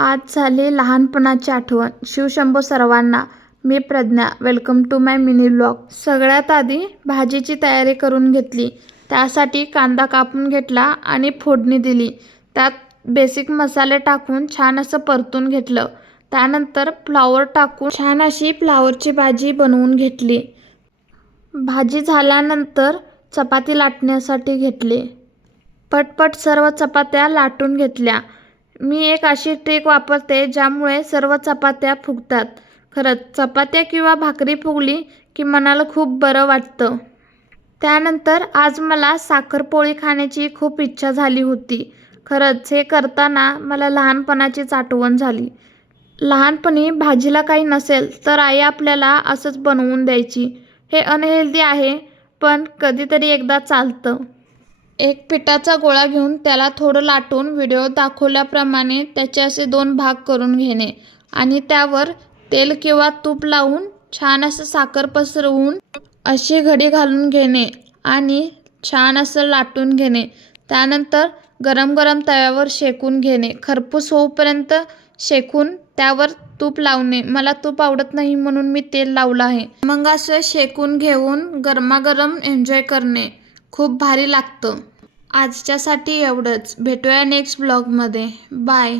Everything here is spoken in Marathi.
आज झाली लहानपणाची आठवण. शिवशंभो सर्वांना. मी Pragya. Welcome to my mini vlog. सगळ्यात आधी भाजीची तयारी करून घेतली. त्यासाठी कांदा कापून घेतला आणि फोडणी दिली. त्यात बेसिक मसाले टाकून छान असं परतून घेतलं. त्यानंतर फ्लॉवर टाकून छान अशी फ्लॉवरची भाजी बनवून घेतली. भाजी झाल्यानंतर चपाती लाटण्यासाठी घेतली. पटपट सर्व चपात्या लाटून घेतल्या. मी एक अशी ट्रिक वापरते ज्यामुळे सर्व चपात्या फुगतात. खरंच चपात्या किंवा भाकरी फुगली की मनाला खूप बरं वाटतं. त्यानंतर आज मला साखरपोळी खाण्याची खूप इच्छा झाली होती. खरंच हे करताना मला लहानपणाचीच आठवण झाली. लहानपणी भाजीला काही नसेल तर आई आपल्याला असंच बनवून द्यायची. हे अनहेल्दी आहे पण कधीतरी एकदा चालतं. एक पिठाचा गोळा घेऊन त्याला थोडं लाटून व्हिडिओत दाखवल्याप्रमाणे त्याचे असे 2 भाग करून घेणे आणि त्यावर तेल किंवा तूप लावून छान असं साखर पसरवून अशी घडी घालून घेणे आणि छान असं लाटून घेणे. त्यानंतर गरम गरम तव्यावर शेकून घेणे. खरपूस होऊपर्यंत शेकून त्यावर तूप लावणे. मला तूप आवडत नाही म्हणून मी तेल लावलं आहे. मग असं शेकून घेऊन गरमागरम एन्जॉय करणे. खूप भारी लागतं. आजच्यासाठी एवढंच. भेटूया नेक्स्ट ब्लॉगमध्ये. बाय.